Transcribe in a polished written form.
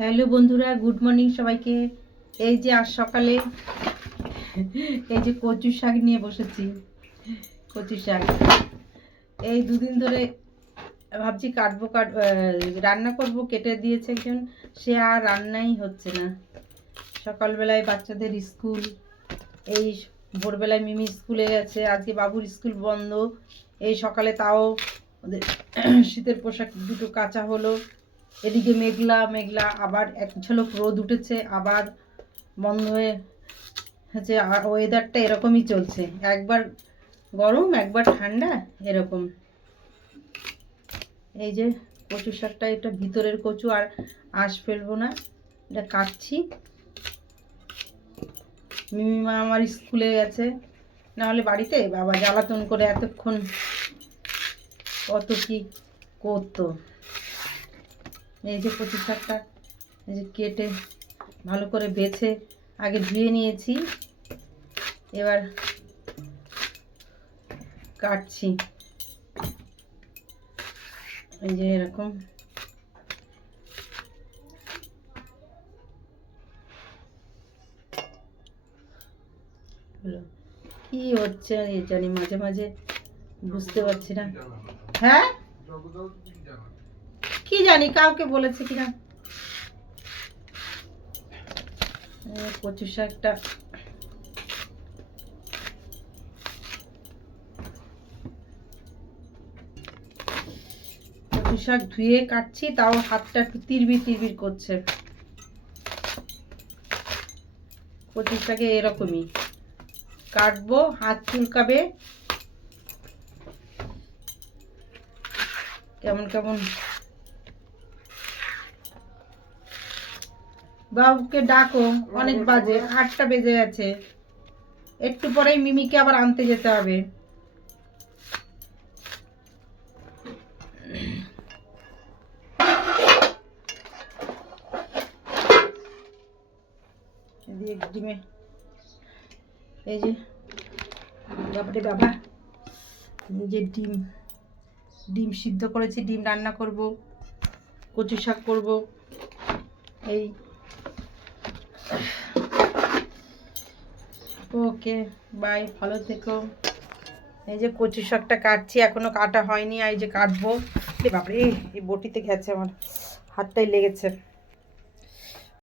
Hello বন্ধুরা, good morning সবাইকে। এই যে আজ সকালে এই যে কচু শাক নিয়ে বসেছি। কচু শাক এই দুদিন ধরে ভাবছি রান্না করব, কেটে দিয়েছে একজন, সে আর রান্নাই হচ্ছে না। সকালবেলায় বাচ্চাদের স্কুল, এই ভোরবেলায় মিমি স্কুলে গেছে, আজকে বাবুর স্কুল বন্ধ। এই সকালে তাও ওদের শীতের পোশাক দুটো কাচা হলো। এদিকে মেঘলা মেঘলা, আবার এক ঝলক রোদ উঠেছে, আবার বন্ধ হয়ে হচ্ছে। ওয়েদারটা এরকমই চলছে, একবার গরম একবার ঠান্ডা এরকম। এই যে কচু শাকটা, এটা ভিতরের কচু, আর আঁশ ফেলবো না, এটা কাটছি। মিমিমা আমার স্কুলে গেছে, নাহলে বাড়িতে বাবা জ্বালাতন করে এতক্ষণ কত কি করতো। এই যে কচু শাকটা এই যে কেটে ভালো করে বেছে আগে ধুয়ে নিয়েছি, এবার কাটছি। এই যে এরকম কি হচ্ছে জানি, মাঝে মাঝে বুঝতে পারছি না। হ্যাঁ কি জানি, কাউকে বলেছে কিনা। কচু শাকটা কচু শাক ধুয়ে কাটছি, তাও হাতটা একটু তিরবির তিরবির করছে। কচু শাকে এরকমই কাটবো, হাত চুলকাবে, কেমন কেমন। বাবুকে ডাকো, অনেক বাজে, 8টা বেজে গেছে। একটু পরেই মিমিকে আবার আনতে যেতে হবে। ডিমে এই যে বাবারে বাবা, এই যে ডিম ডিম সিদ্ধ করেছি, ডিম রান্না করব, কচু শাক করব। এই ওকে বাই, ভালো থেকো। এই যে কচু শাকটা কাটছি, এখনো কাটা হয়নি, আর এই যে কাটবো। বাবারে, এই বটিতে গেছে, আমার হাতটাই লেগেছে।